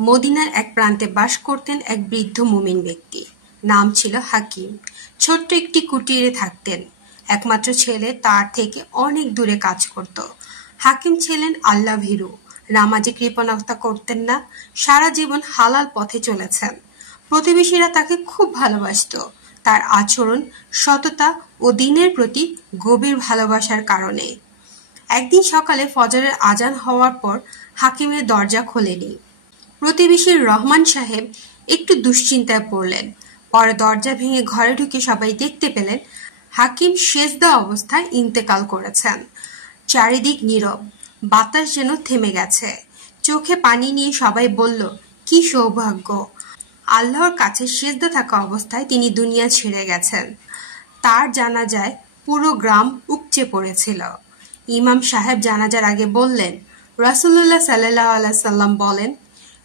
মদিনার এক প্রান্তে বাস করতেন এক বৃদ্ধ মুমিন ব্যক্তি। নাম ছিল হাকিম। ছোট্ট একটি কুটিরে থাকতেন। একমাত্র ছেলে তার থেকে অনেক দূরে কাজ করত। হাকিম ছিলেন আল্লাহ ভীরু, নামাজে কৃপণতা করতেন না, সারা জীবন হালাল পথে চলেছেন। প্রতিবেশীরা তাকে খুব ভালোবাসত। তার আচরণ, সততা ও দ্বীনের প্রতি গভীর ভালোবাসার কারণে। একদিন সকালে ফজরের আজান হওয়ার পর হাকিমের দরজা খোলেনি। প্রতিবেশী রহমান সাহেব একটু দুশ্চিন্তায় পড়লেন। পরে দরজা ভেঙে ঘরে ঢুকে সবাই দেখতে পেলেন হাকিম সেজদা অবস্থায় ইন্তেকাল করেছেন। চারিদিক নীরব, বাতাস যেন থেমে গেছে। চোখে পানি নিয়ে সবাই বলল, কি সৌভাগ্য! আল্লাহর কাছে সেজদা থাকা অবস্থায় তিনি দুনিয়া ছেড়ে গেছেন। তার জানাজায় পুরো গ্রাম উপচে পড়েছিল। ইমাম সাহেব জানাজার আগে বললেন, রাসূলুল্লাহ সাল্লাল্লাহু আলাইহি সাল্লাম বলেন,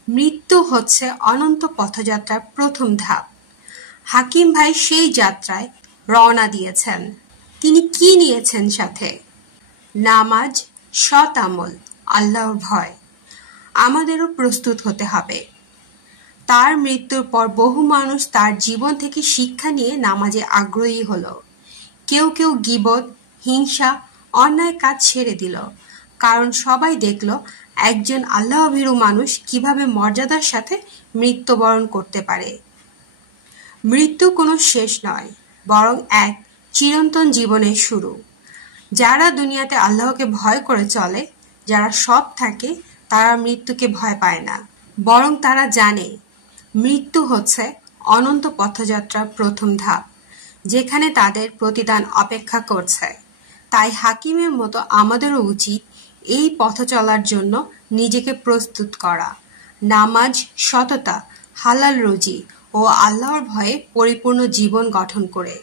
মৃত্যু হচ্ছে অনন্ত পথযাত্রার প্রথম ধাপ। হাকিম ভাই সেই যাত্রায় রওনা দিয়েছেন। তিনি কি নিয়েছেন সাথে? নামাজ, সৎ আমল, আল্লাহর ভয়। আমাদেরও প্রস্তুত হতে হবে। তার মৃত্যুর পর বহু মানুষ তার জীবন থেকে শিক্ষা নিয়ে নামাজে আগ্রহী হলো। কেউ কেউ গীবত, হিংসা, অন্যায় কাজ ছেড়ে দিল, কারণ সবাই দেখল একজন আল্লাহভীরু মানুষ কিভাবে মর্যাদার সাথে মৃত্যুবরণ করতে পারে। মৃত্যু কোনো শেষ নয়, বরং এক চিরন্তন জীবনের শুরু। যারা দুনিয়াতে আল্লাহকে ভয় করে চলে, যারা সৎ থাকে, তারা মৃত্যুকে ভয় পায় না, বরং তারা জানে মৃত্যু হচ্ছে অনন্ত পথযাত্রার প্রথম ধাপ, যেখানে তাদের প্রতিদান অপেক্ষা করছে। তাই হাকিমের মতো আমাদেরও উচিত এই পথ চলার জন্য নিজেকে প্রস্তুত করা। নামাজ, সততা, হালাল রুজি ও আল্লাহর ভয়ে পরিপূর্ণ জীবন গঠন করে।